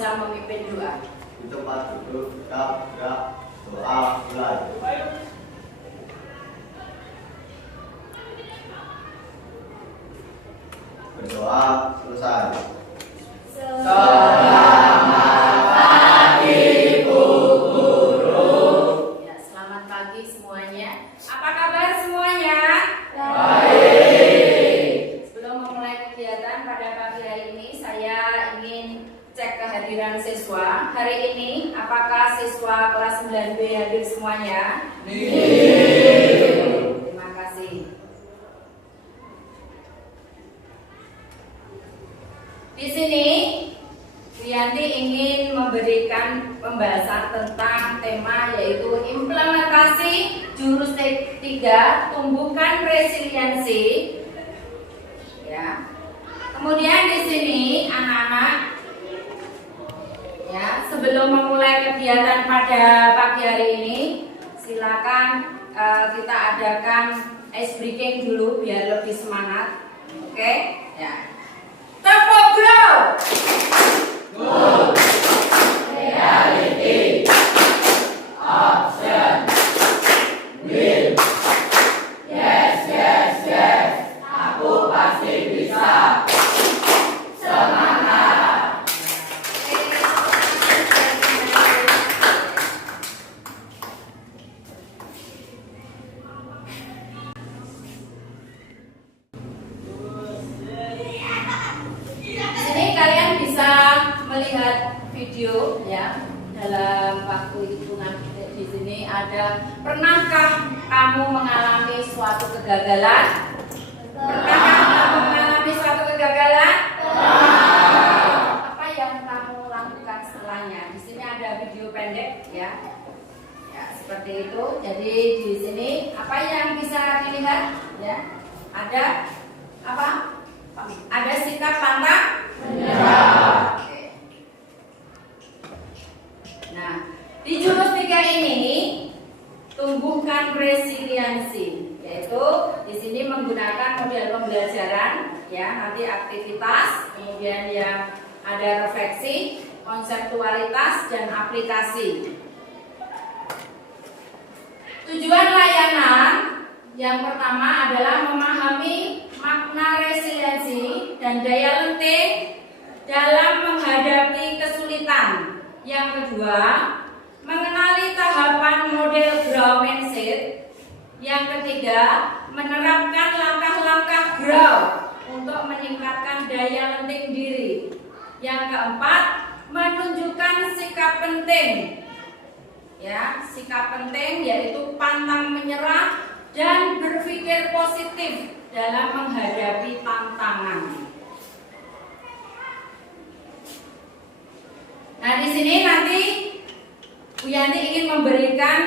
bisa memimpin doa. Di tempat duduk, gerak, doa mulai. Berdoa selesai. Selamat pagi Bu Guru. Ya, selamat pagi semuanya. Apa kabar semuanya? Baik. Sebelum memulai kegiatan pada pagi hari ini, saya ingin cek kehadiran siswa. Hari ini, apakah siswa kelas 9B hadir semuanya? Terima kasih. Di sini, Wiyanti ingin memberikan pembahasan tentang tema yaitu implementasi jurus 3, tumbuhkan resiliensi. Ya. Kemudian di sini anak-anak, ya, sebelum memulai kegiatan pada pagi hari ini, silakan kita adakan ice breaking dulu biar lebih semangat. Oke? Ya. Tempo grow. Good. Reality. Option. Will. Yes, yes, yes. Aku pasti bisa. Semangat. Sini kalian bisa melihat video ya dalam waktu hitungan di sini ada, pernahkah kamu mengalami suatu kegagalan? Pernahkah kamu mengalami suatu kegagalan? Apa yang kamu lakukan setelahnya? Di sini ada video pendek ya. Ya, seperti itu. Jadi di sini apa yang bisa dilihat ya? Ada apa? Ada sikap pantang menyerah. Oke. Nah, di jurus 3 ini tumbuhkan resiliensi, yaitu di sini menggunakan model pembelajaran ya, nanti aktivitas, kemudian yang ada refleksi, konseptualitas dan aplikasi. Tujuan layanan yang pertama adalah memahami makna resiliensi dan daya lenting dalam menghadapi kesulitan. Yang kedua, mengenali tahapan model grow mindset. Yang ketiga, menerapkan langkah-langkah grow untuk meningkatkan daya lenting diri. Yang keempat, menunjukkan sikap penting. Ya, sikap penting yaitu pantang menyerah dan berpikir positif dalam menghadapi tantangan. Nah, di sini nanti Wiyanti ingin memberikan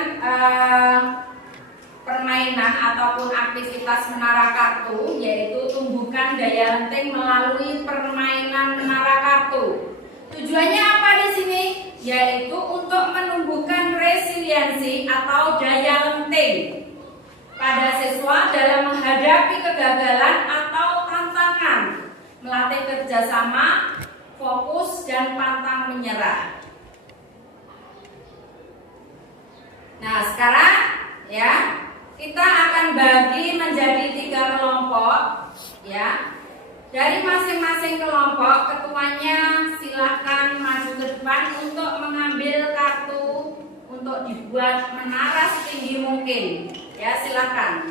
permainan ataupun aktivitas menara kartu, yaitu tumbuhkan daya lenting melalui permainan menara kartu. Tujuannya apa di sini? Yaitu untuk menumbuhkan resiliensi atau daya lenting pada siswa dalam menghadapi kegagalan atau tantangan, melatih kerjasama, fokus, dan pantang menyerah. Nah, sekarang ya kita akan bagi menjadi 3 kelompok ya. Dari masing-masing kelompok, ketuanya silakan maju ke depan untuk mengambil kartu untuk dibuat menara setinggi mungkin. Ya, silakan.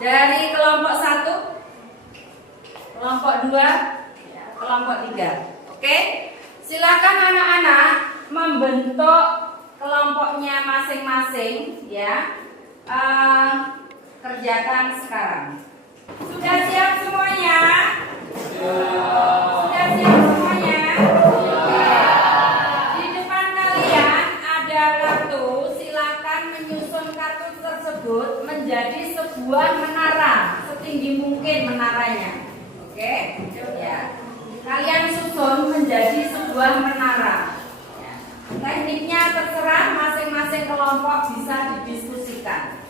Dari kelompok 1, kelompok 2, ya, kelompok 3. Oke? Silakan anak-anak membentuk kelompoknya masing-masing ya. Kerjakan sekarang. Sudah siap semuanya? Sudah siap semuanya? Di depan kalian ada kartu. Silakan menyusun kartu tersebut menjadi sebuah menara setinggi mungkin menaranya. Oke? Ya. Kalian susun menjadi sebuah menara. Ya. Tekniknya terserah, masing-masing kelompok bisa didiskusikan.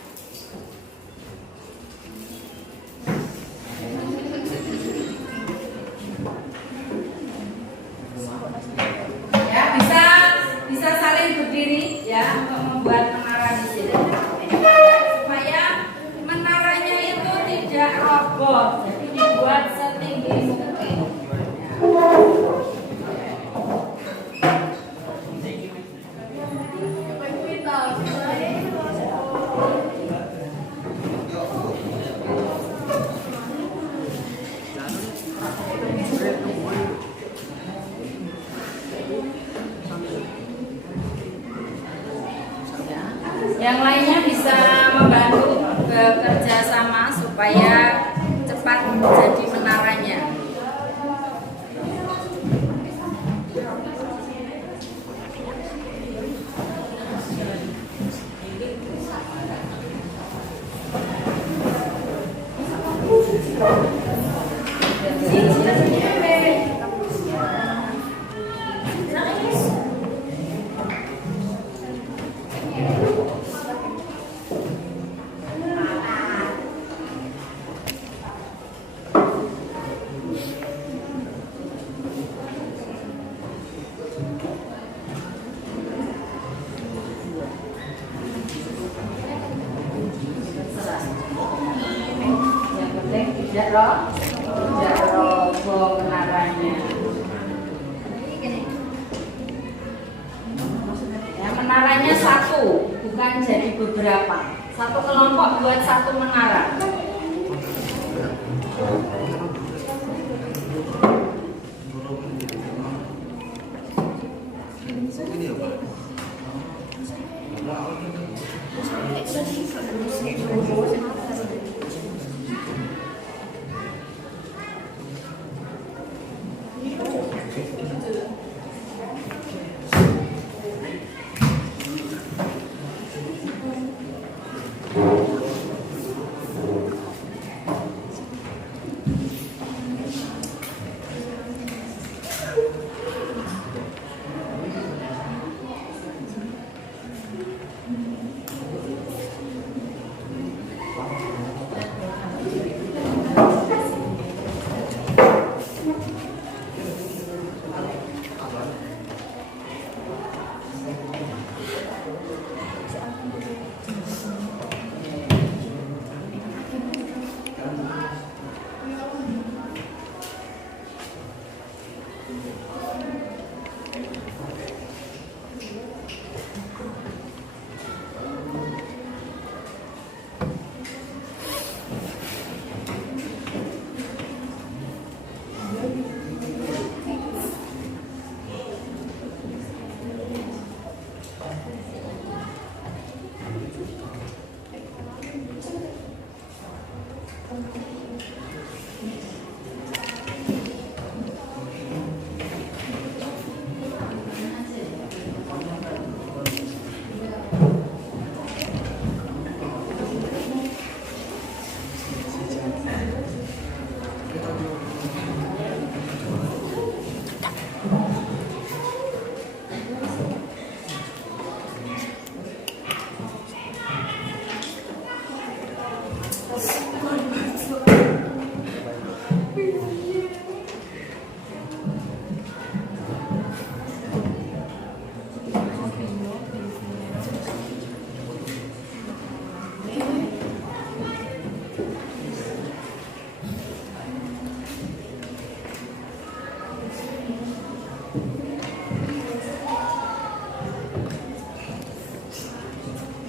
Yang lainnya bisa membantu bekerja sama supaya cepat jadi menaranya. Tidak roboh menaranya. Ya, menaranya satu, bukan jadi beberapa. Satu kelompok buat satu menara.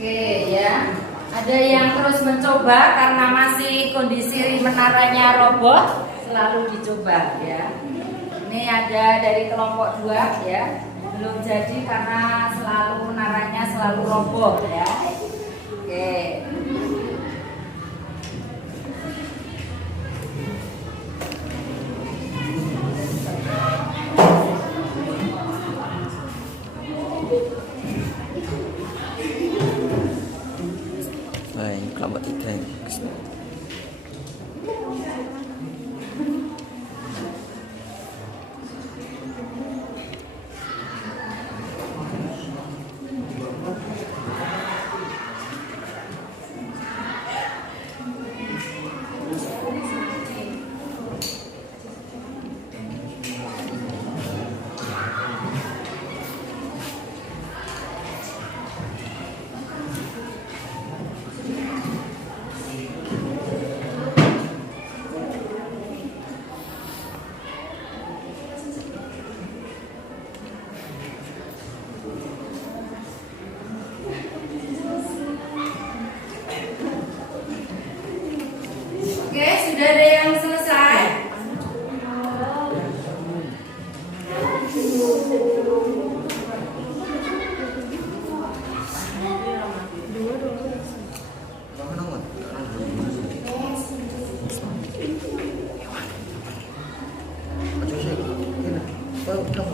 Oke ya, ada yang terus mencoba karena masih kondisi menaranya roboh, selalu dicoba ya. Ini ada dari kelompok 2 ya, belum jadi karena selalu menaranya selalu roboh ya. Oke. Baik, kelompok 3. Sudah.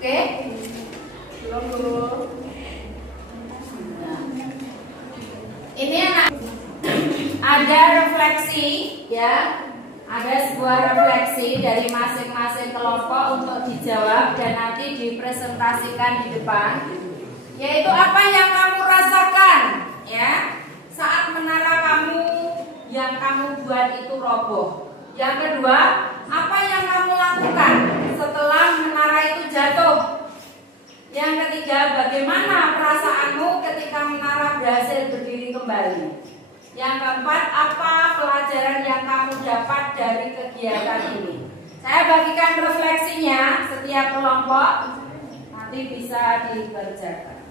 Oke, belum dulu. Ini anak ada refleksi, ya, ada sebuah refleksi dari masing-masing kelompok untuk dijawab dan nanti dipresentasikan di depan. Yaitu apa yang kamu rasakan, ya, saat menara kamu yang kamu buat itu roboh. Yang kedua, apa yang kamu lakukan setelah menara itu jatuh? Yang ketiga, bagaimana perasaanmu ketika menara berhasil berdiri kembali? Yang keempat, apa pelajaran yang kamu dapat dari kegiatan ini? Saya bagikan refleksinya setiap kelompok, nanti bisa dikerjakan.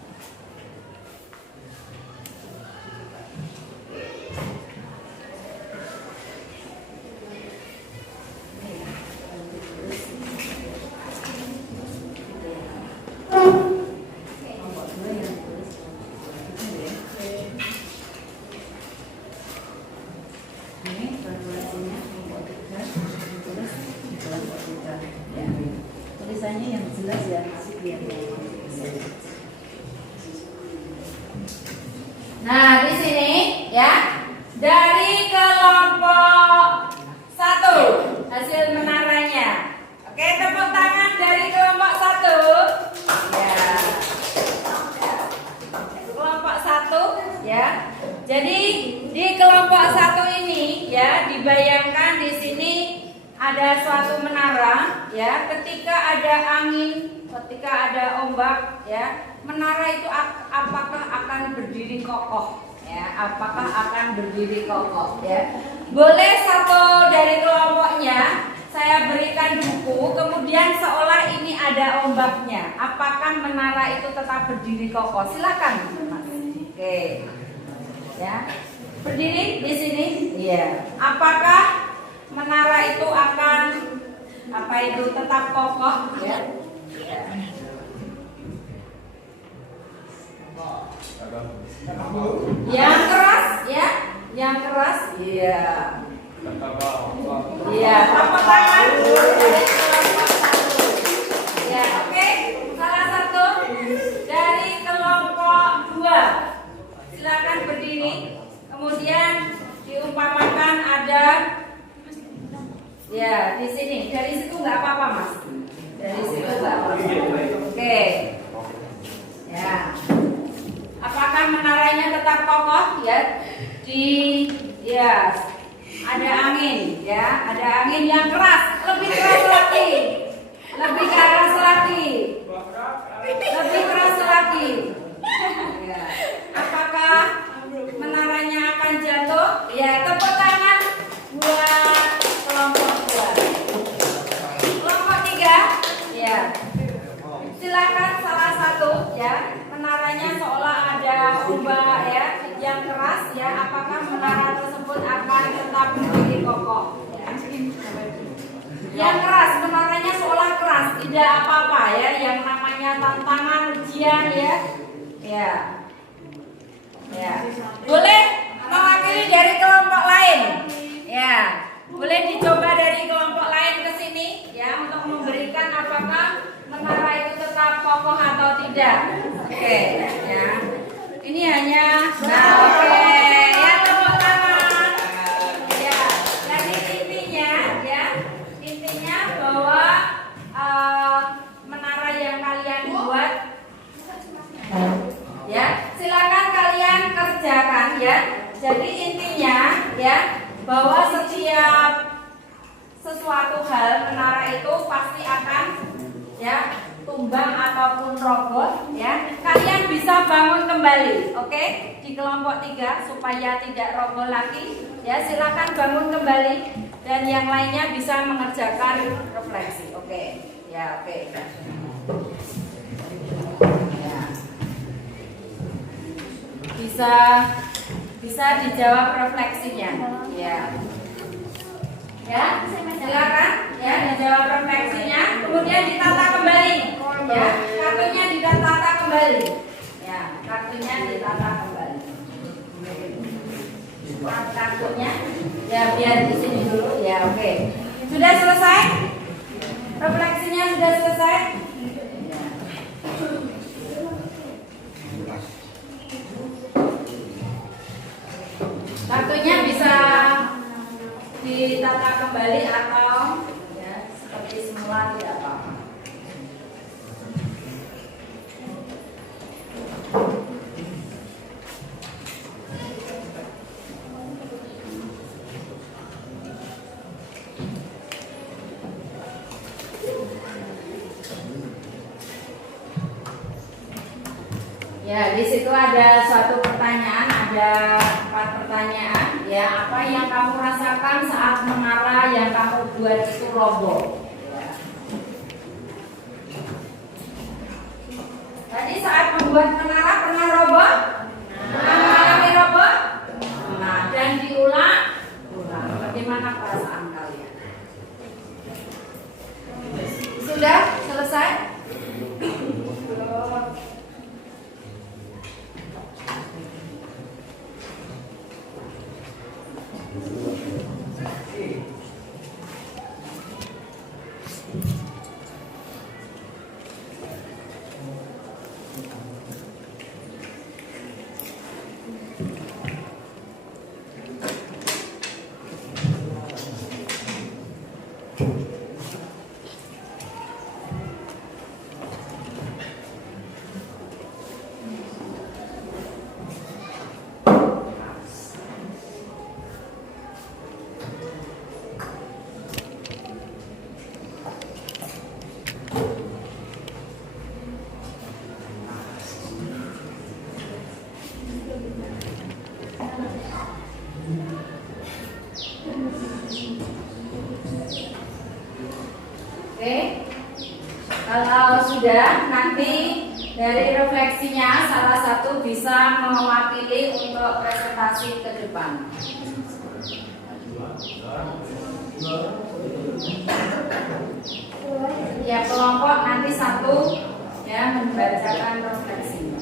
Tulisannya yang jelas ya, Nah, di sini ya, dari kelompok 1 hasil menaranya. Oke, tepuk tangan dari kelompok 1. Ya. Kelompok 1 ya. Jadi di kelompok 1 ini ya, dibayangkan di sini ada suatu menara ya, ketika ada angin, ketika ada ombak ya, menara itu apakah akan berdiri kokoh ya, apakah akan berdiri kokoh ya. Boleh satu dari kelompoknya saya berikan buku, kemudian seolah ini ada ombaknya, apakah menara itu tetap berdiri kokoh? Silakan Mas. Oke ya, berdiri di sini. Iya. Apakah menara itu akan tetap kokoh? Ya. Yang keras, ya. Yang keras, iya. Iya. Tepuk tangan. Ya, oke. Salah satu dari kelompok 2. Silakan berdiri. Kemudian diumpamakan ada, ya, di sini. Dari situ nggak apa-apa, Mas. Dari situ nggak apa-apa. Oke. Ya. Apakah menaranya tetap kokoh? Ya. Ya. Ada angin, ya. Ada angin yang keras, lebih keras lagi. Lebih keras lagi. Lebih keras lagi. Ya. Apakah menaranya akan jatuh? Ya, tepuk tangan buat kelompok 2. Kelompok 3, ya. Silakan salah satu, ya. Menaranya seolah ada ombak, ya, yang keras, ya. Apakah menara tersebut akan tetap berdiri kokoh? Ya. Yang keras, menaranya seolah keras, tidak apa-apa, ya. Yang namanya tantangan ujian, ya. Ya. Ya. Boleh mewakili dari kelompok lain. Ya. Boleh dicoba dari kelompok lain ke sini, ya, untuk memberikan apakah menara itu tetap kokoh atau tidak. Oke, ya. Ini hanya oke. Ya, tepuk tangan. Ya. Jadi intinya, ya. Intinya bahwa menara yang kalian buat, ya, silakan kalian kerjakan, ya. Jadi intinya, ya, bahwa setiap sesuatu hal menara itu pasti akan, ya, tumbang ataupun roboh, ya. Kalian bisa bangun kembali, oke? Di kelompok 3 supaya tidak roboh lagi, ya. Silakan bangun kembali dan yang lainnya bisa mengerjakan refleksi, oke? Ya, oke. Ya. Bisa dijawab refleksinya, ya. Ya, silakan, ya, dijawab refleksinya, kemudian ditata kembali, ya. Kartunya ditata kembali, ya. Kartunya ditata kembali. Kartunya, ya, biar di sini dulu, ya, oke. Sudah selesai? Refleksinya sudah selesai? Kartunya bisa ditata kembali atau, ya, seperti semula tidak apa-apa. Ya, di situ ada suatu pertanyaan, ada 4 pertanyaan. Ya, apa yang kamu rasakan saat menara yang kamu buat itu roboh? Ya. Tadi saat membuat menara pernah roboh? Mengalami roboh? Nah, dan diulang. Bagaimana perasaan kalian? Sudah selesai? Oke, kalau sudah nanti Dari refleksinya, salah satu bisa mewakili untuk presentasi ke depan. Ya, kelompok nanti satu ya membacakan refleksinya.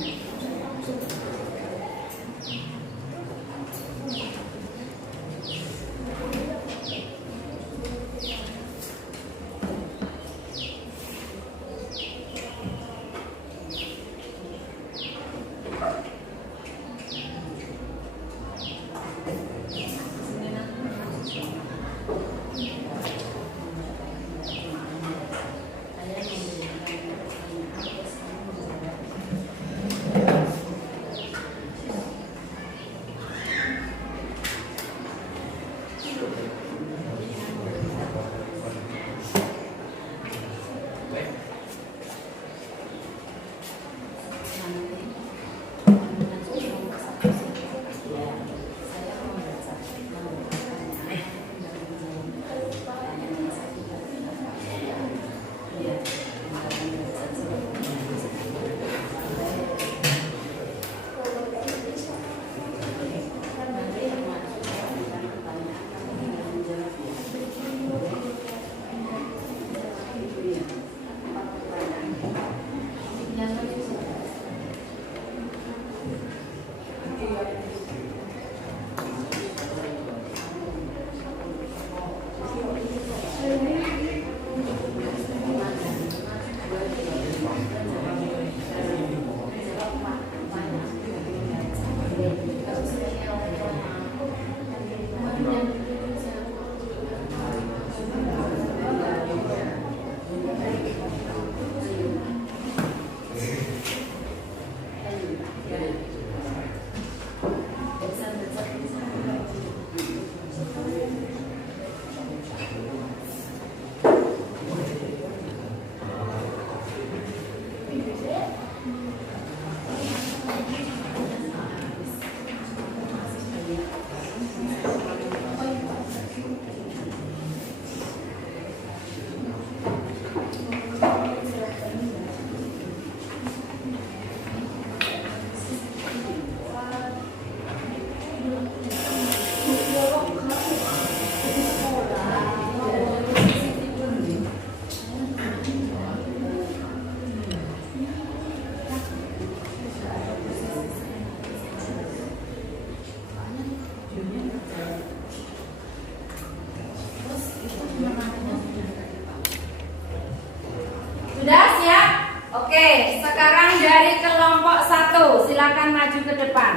Sudah siap? Oke, sekarang dari kelompok 1 silakan maju ke depan.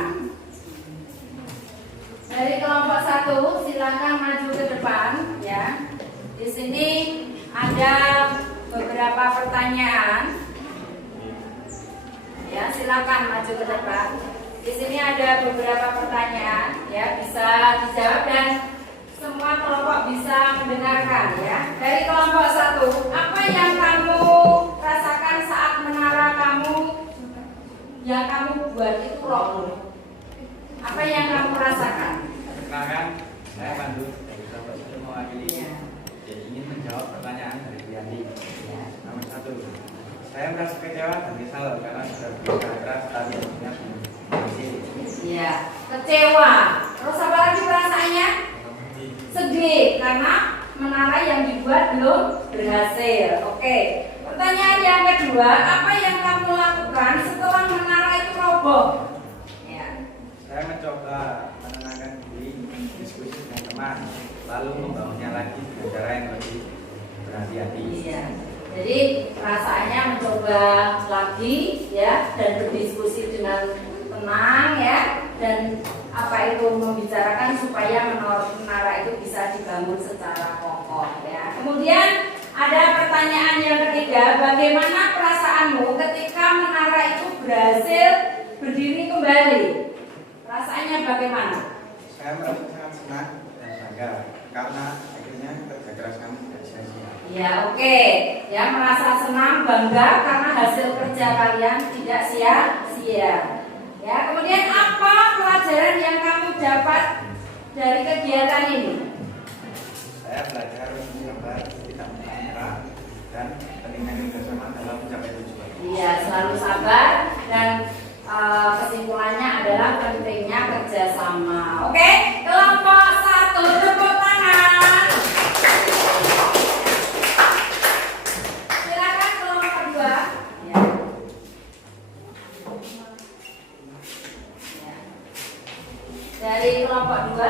Dari kelompok 1 silakan maju ke depan ya. Di sini ada beberapa pertanyaan. Ya, silakan maju ke depan. Di sini ada beberapa pertanyaan ya, bisa dijawab dan semua kelompok bisa mendengarkan ya. Dari kelompok 1, apa yang kamu rasakan saat menara yang kamu buat itu roboh? Apa yang kamu rasakan? Perkenalkan, saya Pandu dari kelompok 1 mewakili. Jadi ingin menjawab pertanyaan dari Bu Yanti. Nomor 1, saya merasa kecewa dan kesal karena sudah berusaha keras tapi akhirnya belum berhasil. Iya, kecewa. Terus apa lagi perasaannya? Sedih karena menara yang dibuat belum berhasil. Oke. Pertanyaan yang kedua, apa yang kamu lakukan setelah menara itu roboh? Ya. Saya mencoba menenangkan diri, diskusi dengan teman, lalu membangunnya lagi dengan cara yang lebih berhati-hati. Iya. Jadi perasaannya mencoba lagi ya dan berdiskusi dengan tenang ya, dan apa itu membicarakan supaya menara itu bisa dibangun secara kokoh ya. Kemudian ada pertanyaan yang ketiga, bagaimana perasaanmu ketika menara itu berhasil berdiri kembali? Perasaannya bagaimana? Saya merasa sangat senang dan bangga karena akhirnya kerja keras kami tidak sia-sia. Ya, oke. Ya, merasa senang, bangga karena hasil kerja kalian tidak sia-sia. Ya, kemudian apa pelajaran yang kamu dapat dari kegiatan ini? Saya belajar mencoba tidak menyerah dan pentingnya kerjasama dalam mencapai tujuan. Ya, selalu sabar dan kesimpulannya adalah pentingnya kerjasama. Oke, kelompok 1 tepuk tangan. Silakan kelompok 2. Ya. Ya. Dari kelompok 2.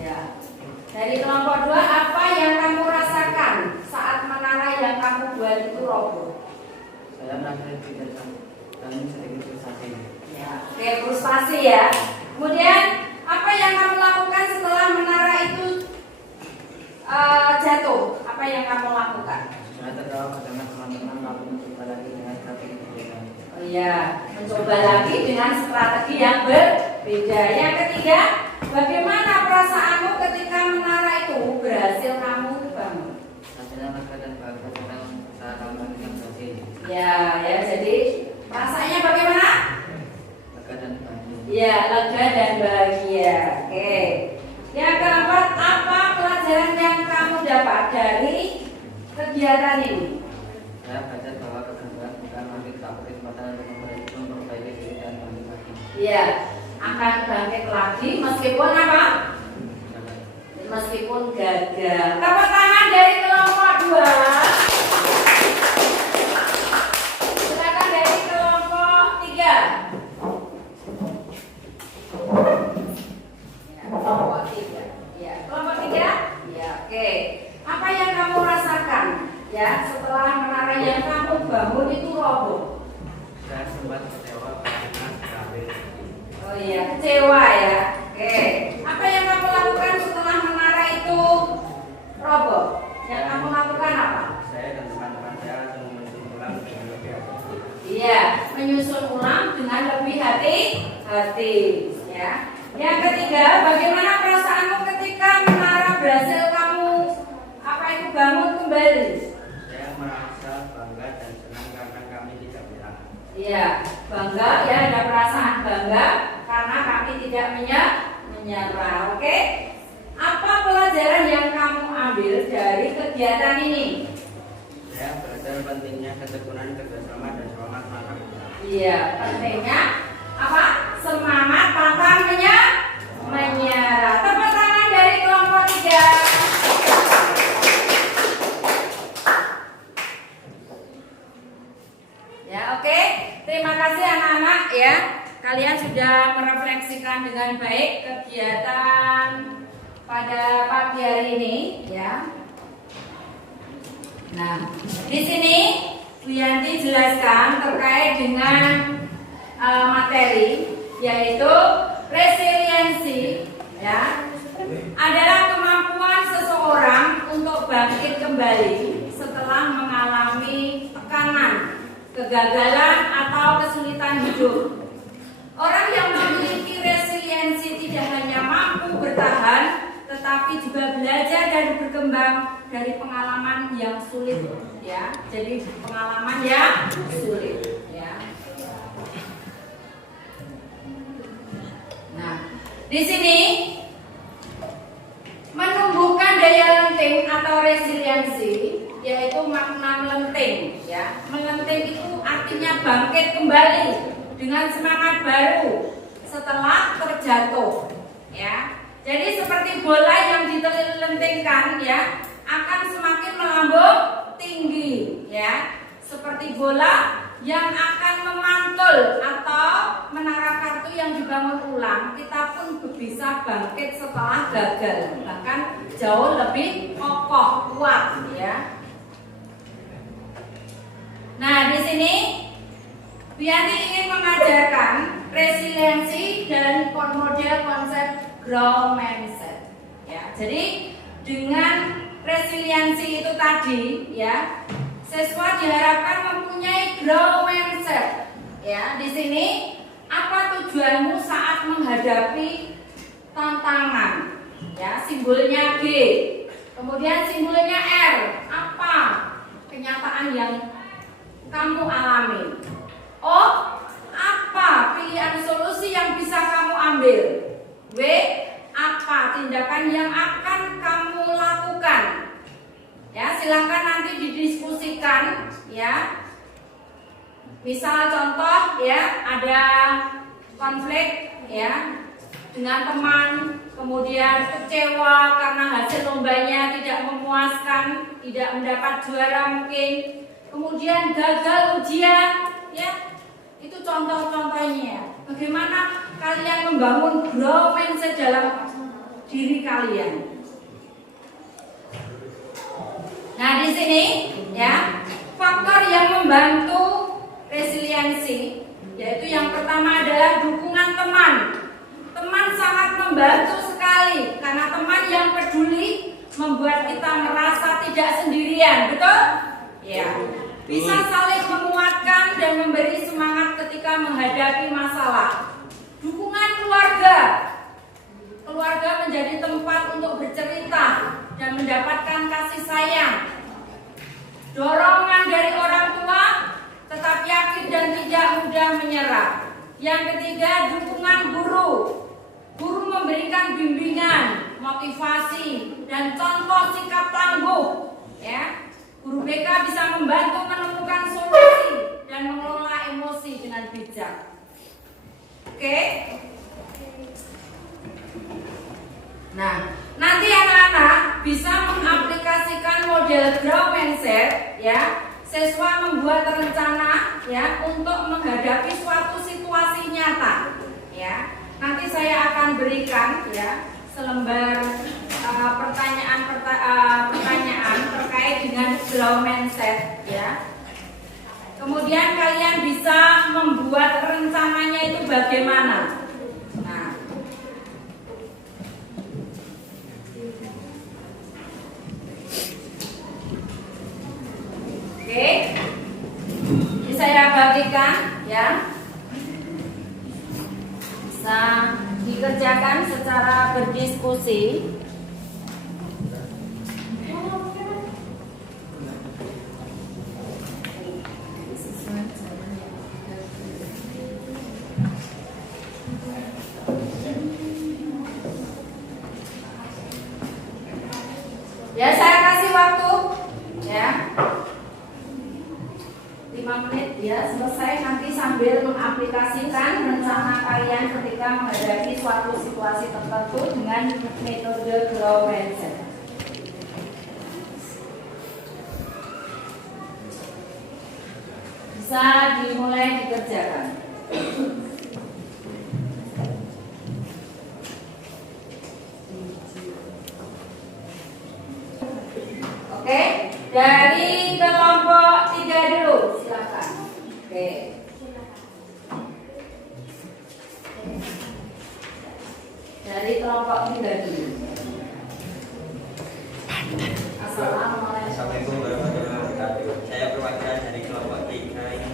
Ya. Dari kelompok 2, apa yang kamu rasakan saat menara yang kamu buat itu roboh? Saya merasa tidak dan sedikit frustasi. Ya, oke, frustasi ya. Kemudian apa yang kamu lakukan setelah menara itu jatuh? Apa yang kamu lakukan? Saya tertawa karena teman-teman lalu mencoba lagi dengan strategi berbeda. Oh iya, mencoba lagi dengan strategi yang berbeda. Yang ketiga, bagaimana perasaanmu ketika menara itu berhasil kamu bangun? Rasanya lega dan bahagia tentang usaha kamu yang berhasil. Ya, jadi rasanya bagaimana? Lega dan bahagia. Ya, lega dan bahagia. Oke. Yang keempat, apa pelajaran yang kamu dapat dari kegiatan ini? Saya belajar bahwa kegagalan bukan memberi kesempatan untuk memperbaiki diri dan bangkit lagi. Ya, akan bangkit lagi meskipun apa? Meskipun gagal. Tepuk tangan dari kelompok 2. Silakan dari kelompok 3. Ya, kelompok 3. Ya, kelompok 3. Ya, oke. Apa yang kamu rasakan ya setelah menara yang kamu bangun itu roboh? Saya sempat kecewa karena kabel. Oh iya, kecewa ya. Oke. Apa yang kamu lakukan setelah menara itu roboh? Yang kamu lakukan apa? Saya dan teman-teman saya langsung menyusun ulang dengan lebih hati. Iya, menyusun ulang dengan lebih hati-hati. Ya. Yang ketiga, bagaimana perasaanmu ketika menara berhasil kamu bangun kembali? Saya merasa bangga dan senang karena kami tidak menyerah. Iya, bangga ya, ada perasaan bangga karena kami tidak menyerah. Oke? Apa pelajaran yang kamu ambil dari kegiatan ini? Saya belajar pentingnya ketekunan, kerjasama, dan semangat pantang menyerah. Iya, pentingnya apa? Semangat pantang menyerah. Tepuk tangan dari kelompok 3. Ya, oke. Terima kasih anak-anak ya. Kalian sudah merefleksikan dengan baik kegiatan pada pagi hari ini ya. Nah, di sini Bu Yanti jelaskan terkait dengan materi yaitu resiliensi ya. Adalah kemampuan seseorang untuk bangkit kembali setelah mengalami tekanan, kegagalan atau kesulitan hidup. Orang yang memiliki resiliensi tidak hanya mampu bertahan, tetapi juga belajar dan berkembang dari pengalaman yang sulit, ya. Jadi pengalaman yang sulit, ya. Nah, di sini menumbuhkan daya lenting atau resiliensi, yaitu makna melenting, ya. Melenting itu artinya bangkit kembali dengan semangat baru setelah terjatuh, ya. Jadi seperti bola yang ditelentingkan, ya, akan semakin melambung tinggi, ya. Seperti bola yang akan memantul atau menara kartu yang dibangun ulang, kita pun bisa bangkit setelah gagal, bahkan jauh lebih kokoh, kuat, ya. Nah, di sini Bu Yanti ingin mengajarkan resiliensi dan model konsep growth mindset. Ya, jadi dengan resiliensi itu tadi, ya, siswa diharapkan mempunyai growth mindset. Ya, di sini apa tujuanmu saat menghadapi tantangan? Ya, simbolnya G. Kemudian simbolnya R. Apa kenyataan yang kamu alami? O, apa pilihan solusi yang bisa kamu ambil? W, apa tindakan yang akan kamu lakukan? Ya, silakan nanti didiskusikan, ya. Misal contoh ya, ada konflik ya dengan teman, kemudian kecewa karena hasil lombanya tidak memuaskan, tidak mendapat juara mungkin, kemudian gagal ujian ya. Itu contoh-contohnya. Bagaimana kalian membangun growth mindset dalam diri kalian. Nah, di sini ya, faktor yang membantu resiliensi yaitu yang pertama adalah dukungan teman. Teman sangat membantu sekali karena teman yang peduli membuat kita merasa tidak sendirian, betul? Ya. Bisa saling menguatkan dan memberi semangat ketika menghadapi masalah. Dukungan keluarga. Keluarga menjadi tempat untuk bercerita dan mendapatkan kasih sayang. Dorongan dari orang tua, tetap yakin dan tidak mudah menyerah. Yang ketiga, dukungan guru. Guru memberikan bimbingan, motivasi, dan contoh sikap tangguh. Ya, guru BK bisa membantu menemukan solusi dan mengelola emosi dengan bijak. Oke? Nah, nanti anak-anak bisa mengaplikasikan model growth mindset ya, siswa membuat rencana ya untuk menghadapi suatu situasi nyata ya. Nanti saya akan berikan ya selembar pertanyaan terkait dengan growth mindset ya. Kemudian kalian bisa membuat rencananya itu bagaimana. Nah, oke, ini saya bagikan ya, bisa dikerjakan secara berdiskusi. Ya, saya kasih waktu ya 5 menit ya, selesai. Nanti sambil mengaplikasikan rencana kalian ketika menghadapi suatu situasi tertentu dengan metode growth mindset. Bisa dimulai dikerjakan. Oke, dari kelompok 3 dulu, silakan. Oke. Dari kelompok 3 dulu. Assalamualaikum warahmatullahi wabarakatuh. Saya perwakilan dari kelompok 3 ingin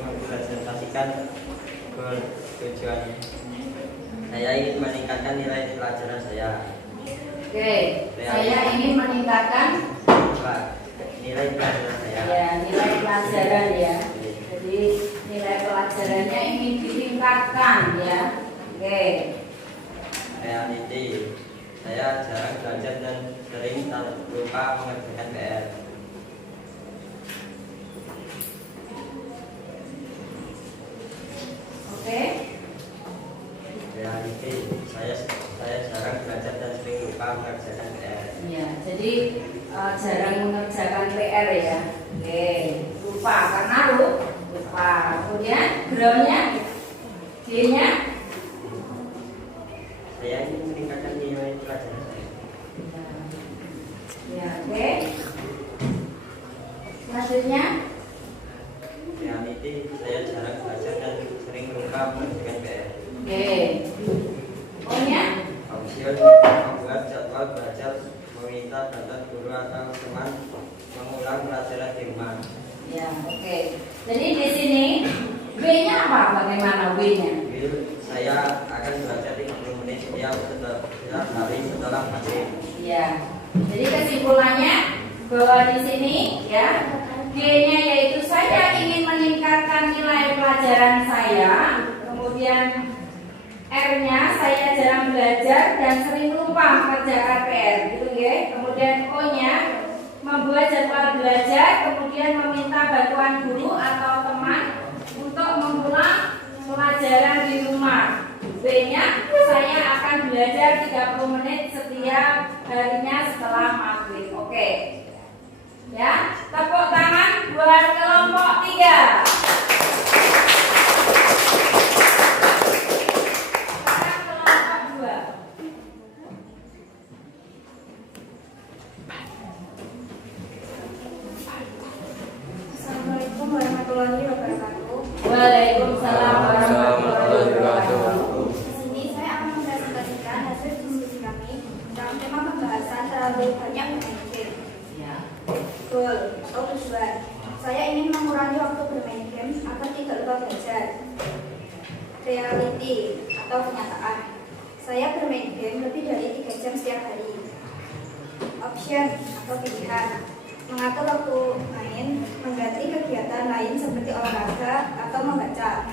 mempresentasikan tujuannya. Saya ingin meningkatkan nilai pelajaran saya. Oke, saya ingin meningkatkan nilai pelajaran saya. ya, nilai pelajaran ya. Jadi nilai pelajarannya ingin ditingkatkan ya. Oke. Reality, saya jarang belajar dan sering lupa mengerjakan PR. Oke. Reality, saya jarang belajar dan sering lupa mengerjakan PR. Ya, jadi jarang mengerjakan PR ya. Oke, lupa karena lupa. Kemudian groundnya, D-nya, Saya ingin meningkatkan nilai pelajaran saya. ya, oke. Selanjutnya, Reality, saya jarang belajar dan sering lupa mengerjakan PR. oke. O-nya, Option membuat jadwal belajar, meminta bantuan guru atau teman, mengulang pelajaran di rumah. ya, oke. Jadi di sini W-nya apa? Bagaimana W-nya? Saya akan belajar 30 menit setiap hari setelah maghrib. Ya. Jadi kesimpulannya bahwa di sini ya G-nya yaitu saya ingin meningkatkan nilai pelajaran saya. Kemudian R-nya saya jarang belajar dan sering lupa mengerjakan PR, gitu ya. Kemudian O-nya membuat jadwal belajar, kemudian meminta bantuan guru atau teman untuk mengulang pelajaran di rumah. B-nya, saya akan belajar 30 menit setiap harinya setelah maghrib. Oke. Ya, tepuk tangan buat kelompok 3. Sekarang kelompok 2. Assalamualaikum warahmatullahi wabarakatuh. Waalaikumsalam warahmatullahi wabarakatuh. Di sini saya akan mempresentasikan hasil diskusi kami dalam tema pembahasan terlalu banyak bermain game. Ya. Goal atau tujuan. Saya ingin mengurangi waktu bermain game agar tidak lupa belajar. Reality atau kenyataan. Saya bermain game lebih dari 3 jam setiap hari. Option atau pilihan. Mengatur waktu main, mengganti kegiatan lain seperti olahraga atau membaca.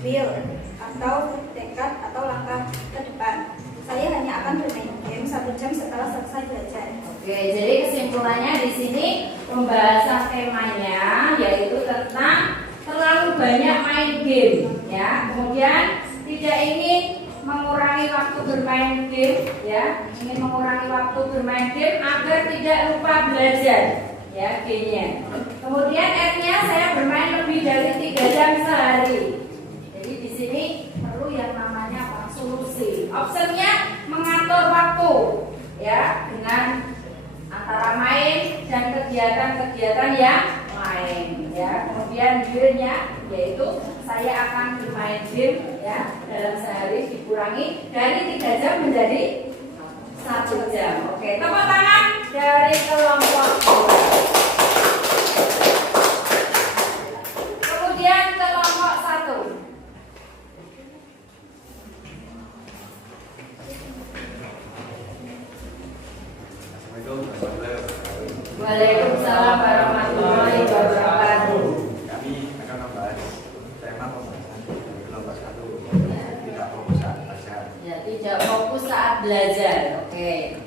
Will atau tekad atau langkah ke depan. Saya hanya akan bermain game 1 jam setelah selesai belajar. Oke, jadi kesimpulannya di sini pembahasan temanya yaitu tentang terlalu banyak main game, ya. Kemudian tidak ingin mengurangi waktu bermain game, ya. Ingin mengurangi waktu bermain game agar tidak lupa belajar, ya. G-nya. Kemudian F-nya saya bermain lebih dari 3 jam sehari. Jadi di sini perlu yang namanya solusi. Optionnya mengatur waktu, ya, dengan antara main dan kegiatan-kegiatan yang lain, ya. Kemudian B-nya yaitu saya akan bermain game, ya, dalam sehari dikurangi dari 3 jam menjadi 1 jam. Oke, tepuk tangan dari kelompok 2. Kemudian kelompok 1. Waalaikumsalam warahmatullahi wabarakatuh. Kami akan membahas tema pembahasan dari kelompok 1. Tidak fokus saat belajar. Ya, tidak fokus saat belajar. Oke.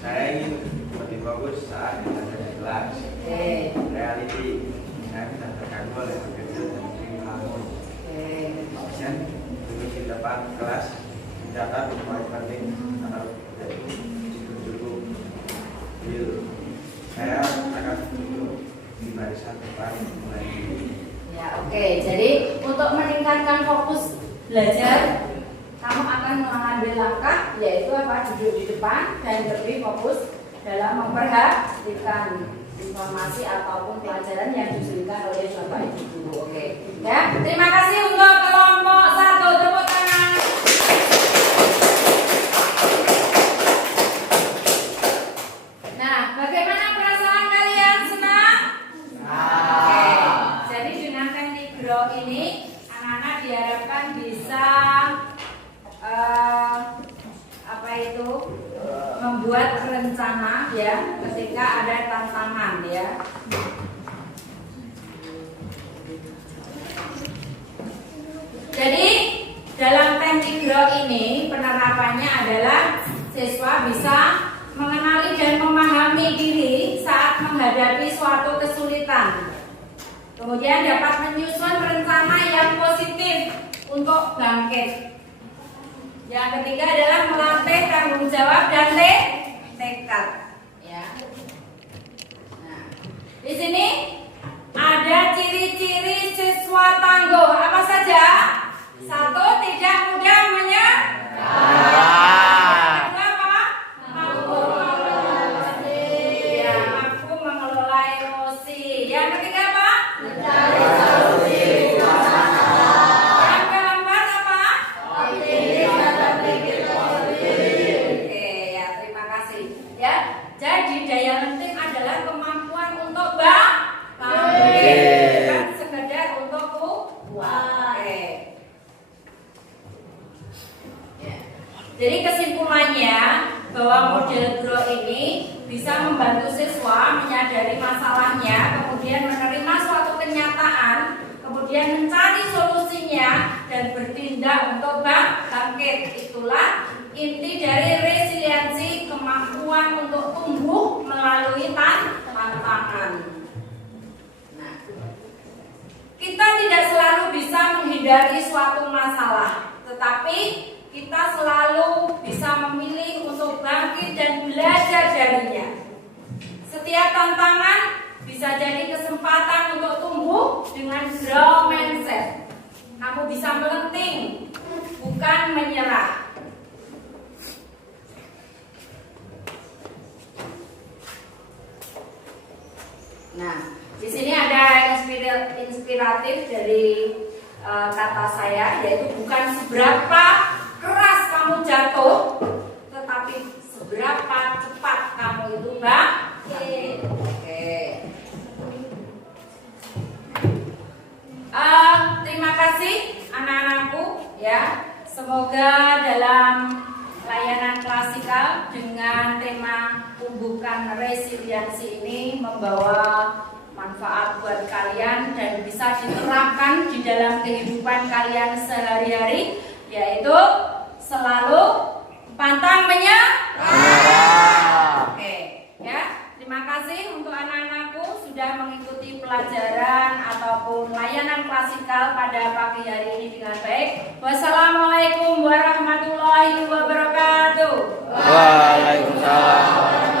Saya ingin lebih fokus saat belajar di kelas. Oke. Reality. Saya tidak terganggu oleh pekerjaan dan melamun. Oke. Option duduk di depan kelas, mencatat poin penting atau cukup. Saya akan duduk di barisan depan mulai ini. Ya, oke. Jadi untuk meningkatkan fokus belajar, kamu akan mengambil langkah yaitu apa? Duduk di depan dan lebih fokus dalam memperhatikan informasi ataupun pelajaran yang diberikan oleh Bapak Ibu guru. Oke. Ya, terima kasih untuk kelompok 1. Tepuk tangan. Nah, bagaimana perasaan kalian? Senang? Oke. Jadi dengan teknik grow ini anak-anak diharapkan bisa membuat rencana, ya, ketika ada tantangan, ya. Jadi dalam teknik grow ini penerapannya adalah siswa bisa mengenali dan memahami diri saat menghadapi suatu kesulitan. Kemudian dapat menyusun rencana yang positif untuk bangkit. Yang ketiga adalah melatih tanggung jawab dan tekad. Ya. Nah, di sini ada ciri-ciri siswa tangguh. Apa saja? 1, tidak mudah menyerah. Kedua apa? Mampu mengelola emosi. Ya, mampu mengelola emosi. Yang ketiga apa? Mencari solusi. Yang keempat apa? Optimis dan berpikir positif. Oke, ya, terima kasih. Ya, jadi daya lenting adalah kemampuan untuk bangkit, bukan sekedar untuk kuat. Oke. Jadi kesimpulannya bahwa model grow ini bisa membantu siswa menyadari masalahnya, kemudian menerima suatu kenyataan, kemudian mencari solusinya dan bertindak untuk bangkit. Itulah inti dari resiliensi, kemampuan untuk tumbuh melalui tantangan. Nah, kita menghindari suatu masalah, tetapi kita selalu bisa memilih untuk bangkit dan belajar darinya. Setiap tantangan bisa jadi kesempatan untuk tumbuh dengan growth mindset. Kamu bisa melenting, bukan menyerah. Nah, di sini ada inspiratif dari kata saya, yaitu bukan seberapa keras kamu jatuh, tetapi seberapa cepat kamu itu bangkit. Oke. Terima kasih anak-anakku ya. Semoga dalam layanan klasikal dengan tema tumbuhkan resiliensi ini membawa manfaat buat kalian dan bisa diterapkan di dalam kehidupan kalian sehari-hari, yaitu selalu pantang menyerah. Oke, ya. Terima kasih untuk anak-anakku sudah mengikuti pelajaran ataupun layanan klasikal pada pagi hari ini dengan baik. Wassalamualaikum warahmatullahi wabarakatuh. Waalaikumsalam.